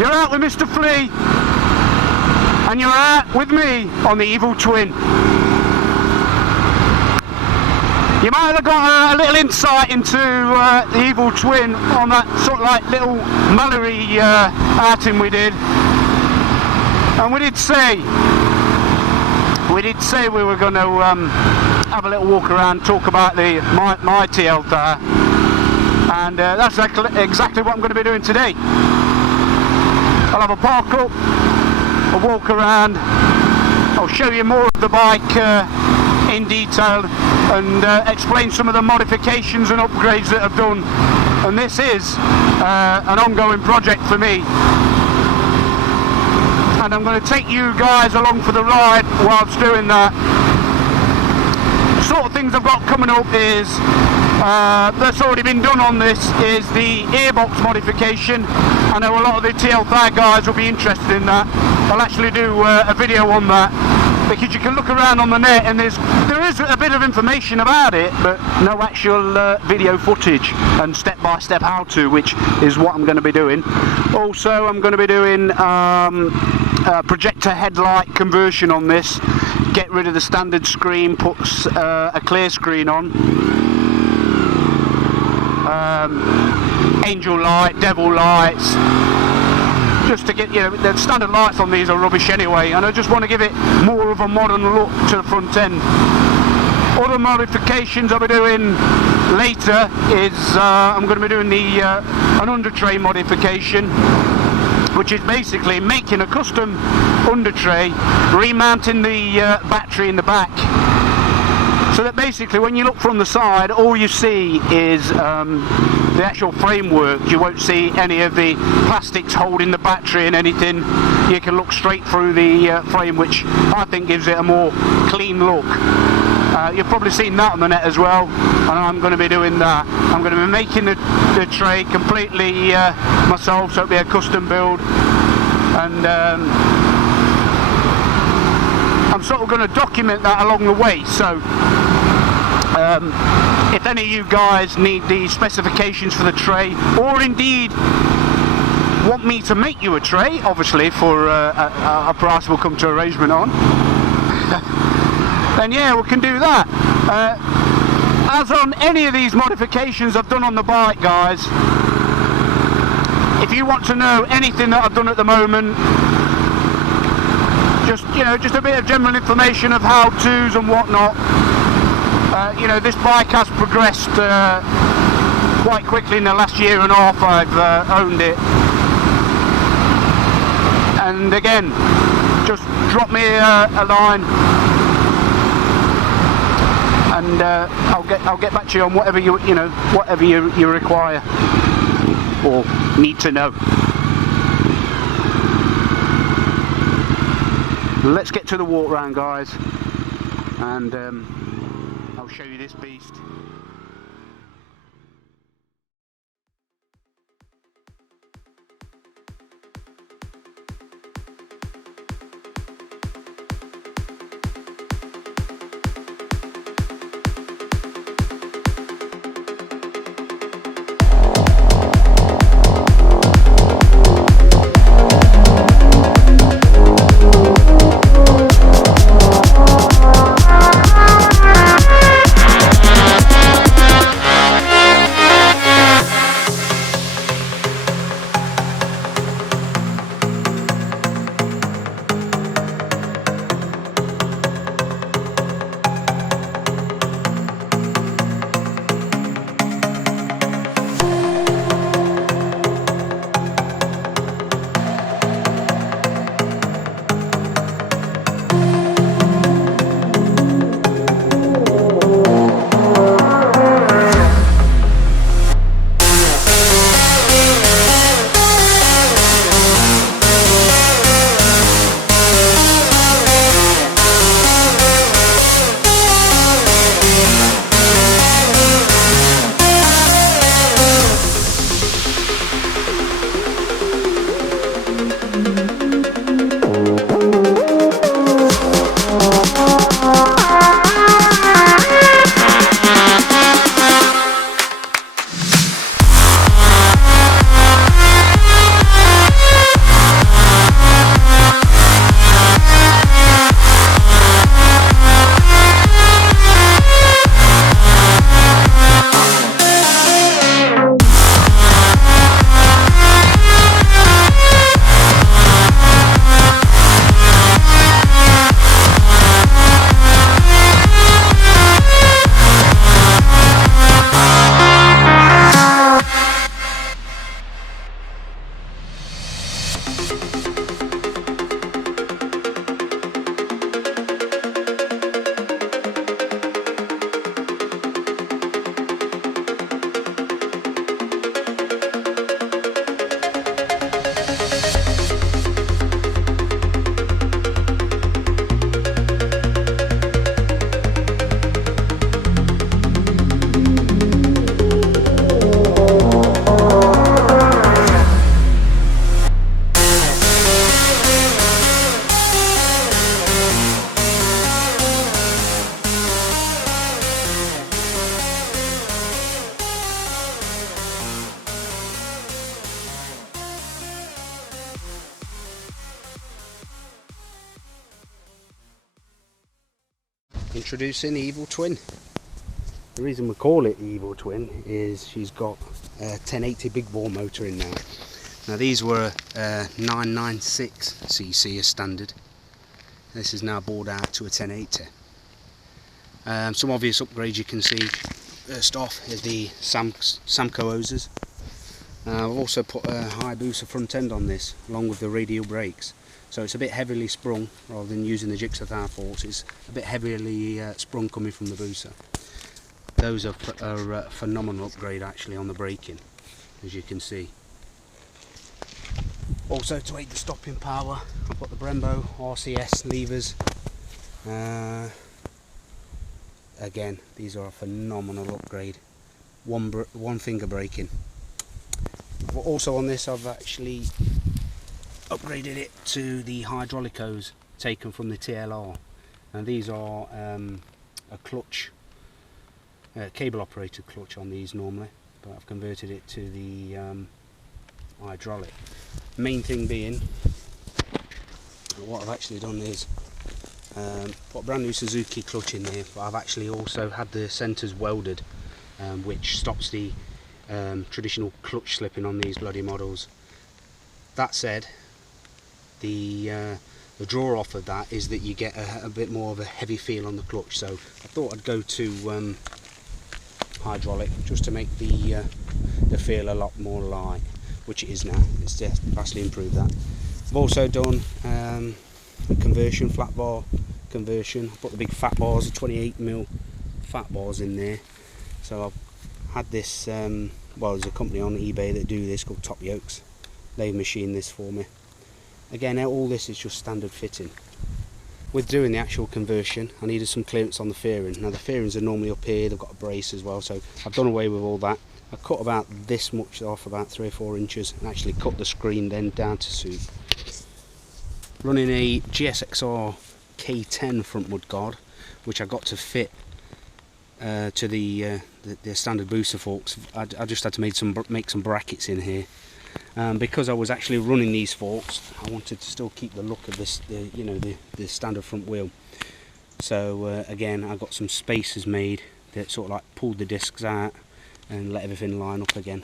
You're out with Mr. Flea, and you're out with me on the Evil Twin. You might have got a little insight into the Evil Twin on that sort of like little Mallory outing we did, and we did say we were going to have a little walk around, talk about my TL1000, and that's exactly what I'm going to be doing today. I'll have a park up, a walk around, I'll show you more of the bike in detail, and explain some of the modifications and upgrades that I've done. And this is an ongoing project for me, and I'm going to take you guys along for the ride whilst doing that. The sort of things I've got coming up is that's already been done on this is the airbox modification. I know a lot of the TL1000 guys will be interested in that. I'll actually do a video on that, because you can look around on the net and there is a bit of information about it, but no actual video footage and step-by-step how-to, which is what I'm going to be doing. Also, I'm going to be doing projector headlight conversion on this. Get rid of the standard screen, put a clear screen on. Angel light, devil lights, just to get, you know, the standard lights on these are rubbish anyway, and I just want to give it more of a modern look to the front end. Other modifications I'll be doing later is I'm going to be doing an under tray modification, which is basically making a custom under tray, remounting the battery in the back, so that basically when you look from the side, all you see is the actual framework. You won't see any of the plastics holding the battery and anything. You can look straight through the frame, which I think gives it a more clean look. You've probably seen that on the net as well, and I'm going to be doing that. I'm going to be making the tray completely myself, so it'll be a custom build, and I'm sort of going to document that along the way. So if any of you guys need the specifications for the tray, or indeed want me to make you a tray, obviously for a price we'll come to arrangement on, then yeah, we can do that. As on any of these modifications I've done on the bike, guys, if you want to know anything that I've done at the moment, just a bit of general information of how-tos and whatnot. You know, this bike has progressed quite quickly in the last year and a half I've owned it. And again, just drop me a line, and I'll get back to you on whatever you require or need to know. Let's get to the walk round, guys, and I'll show you this beast. Introducing the Evil Twin. The reason we call it the Evil Twin is she's got a 1080 big bore motor in now. Now these were 996cc as standard. This is now bored out to a 1080. Some obvious upgrades you can see. First off is the Samco hoses. I've also put a high booster front end on this along with the radial brakes. So it's a bit heavily sprung rather than using the jigsaw forks. It's a bit heavily sprung coming from the booster. Those are a phenomenal upgrade actually on the braking, as you can see. Also to aid the stopping power, I've got the Brembo RCS levers. Again, these are a phenomenal upgrade. One finger braking. But also on this, I've actually upgraded it to the hydraulic hose taken from the TLR, and these are a clutch, cable operated clutch on these normally, but I've converted it to the hydraulic. Main thing being, what I've actually done is put a brand new Suzuki clutch in there, but I've actually also had the centres welded, which stops the traditional clutch slipping on these bloody models. That said, the draw off of that is that you get a bit more of a heavy feel on the clutch, so I thought I'd go to hydraulic just to make the feel a lot more light, which it is now. It's just vastly improved that. I've also done a conversion, flat bar conversion. I put the big fat bars, the 28mm fat bars in there. So I've had this, well, there's a company on eBay that do this called Top Yokes. They've machined this for me. Again, all this is just standard fitting. With doing the actual conversion, I needed some clearance on the fairing. Now the fairings are normally up here, they've got a brace as well, so I've done away with all that. I cut about this much off, about 3 or 4 inches, and actually cut the screen then down to suit. Running a GSXR K10 front mudguard, which I got to fit to the standard booster forks. I just had to make some brackets in here. Because I was actually running these forks, I wanted to still keep the look of this, the standard front wheel. So again, I got some spacers made that sort of like pulled the discs out and let everything line up again.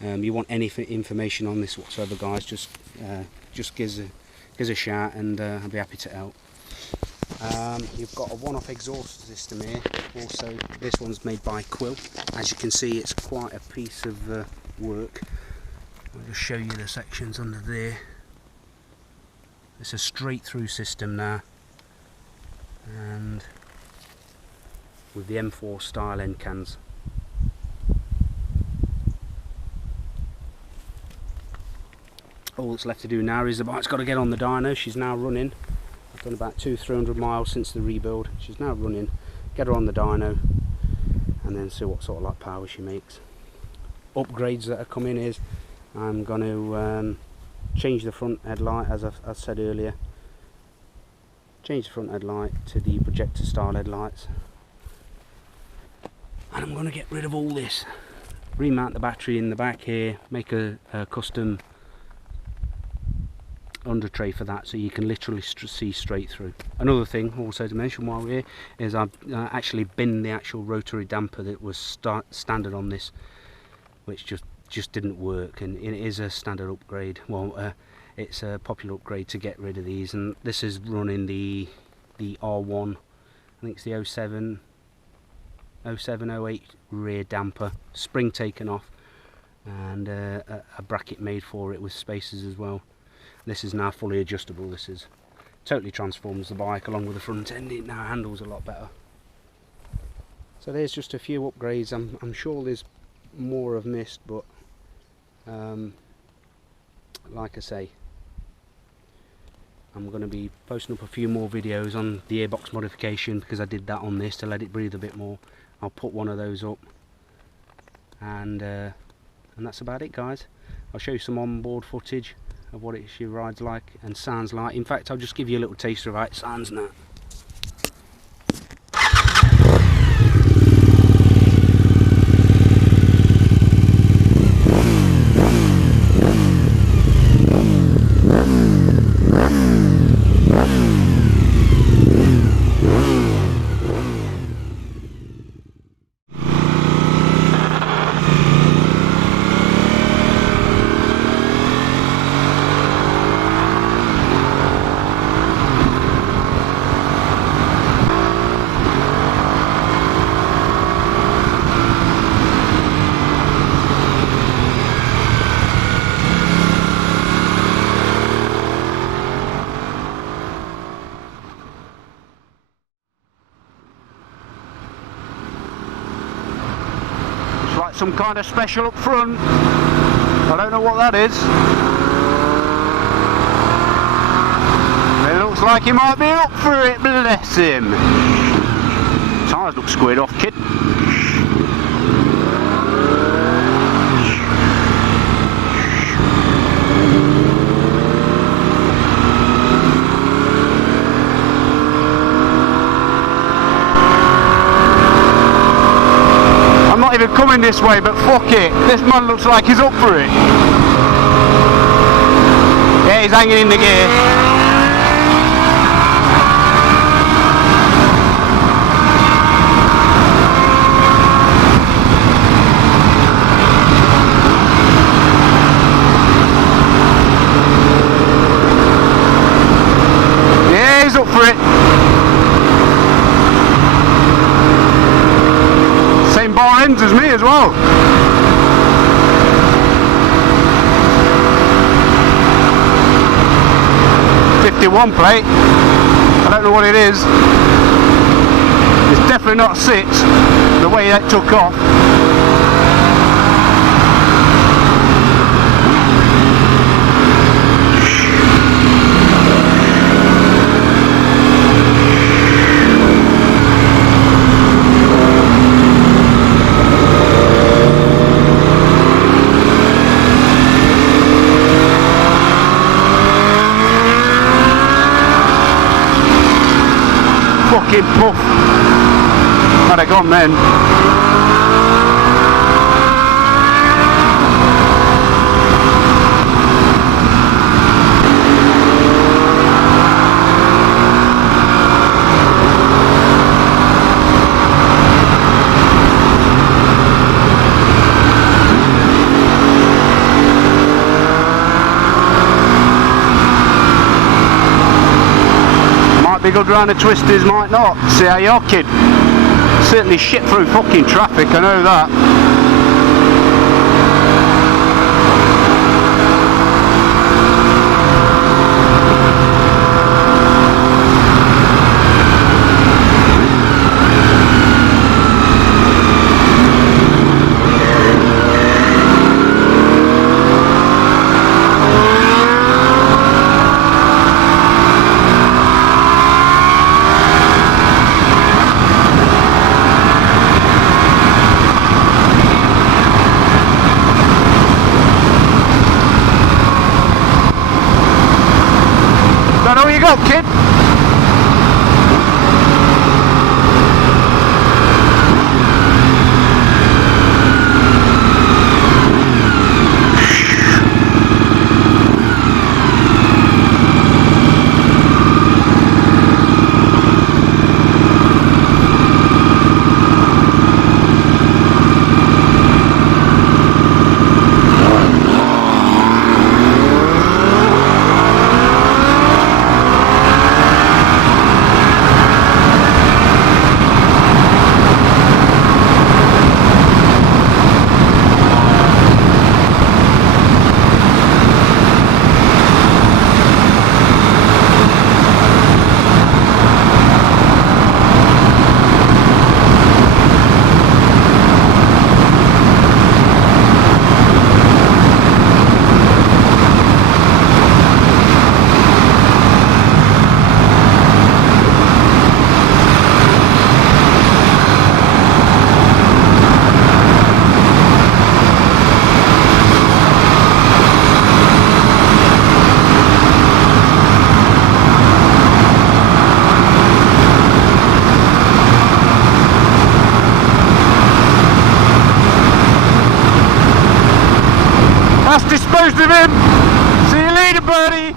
You want any information on this whatsoever, guys, just give us a shout and I'll be happy to help. You've got a one-off exhaust system here. Also, this one's made by Quill. As you can see, it's quite a piece of work. I'll just show you the sections under there. It's a straight through system now, and with the M4 style end cans. All that's left to do now is the bike's got to get on the dyno. She's now running. I've done about 200-300 miles since the rebuild. She's now running. Get her on the dyno and then see what sort of like power she makes. Upgrades that are coming is I'm going to change the front headlight, as I said earlier. Change the front headlight to the projector style headlights. And I'm going to get rid of all this. Remount the battery in the back here, make a custom under tray for that, so you can literally see straight through. Another thing also to mention while we're here is I've actually binned the actual rotary damper that was standard on this, which just didn't work, and it is a standard upgrade. Well, it's a popular upgrade to get rid of these, and this is running the R1, I think it's the 0708 rear damper, spring taken off, and a bracket made for it with spacers as well. This is now fully adjustable. This is totally transforms the bike along with the front end. It now handles a lot better. So there's just a few upgrades. I'm sure there's more I've missed, but like I say, I'm going to be posting up a few more videos on the airbox modification, because I did that on this to let it breathe a bit more. I'll put one of those up, and that's about it, guys. I'll show you some onboard footage of what she rides like and sounds like. In fact, I'll just give you a little taster of how it sounds now. some kind of special up front. I don't know what that is. It looks like he might be up for it, bless him. Tyres look squared off, kid. I'm not even coming this way, but fuck it. This man looks like he's up for it. Yeah, he's hanging in the gear. Up for it. Same bar ends as me as well. '51 plate. I don't know what it is. It's definitely not 6. The way that took off. Fucking puff. Had I gone then. Be good round the twisters, might not. See how you are, kid. Certainly shit through fucking traffic, I know that. Go, kid. That's disposed of him. See you later, buddy.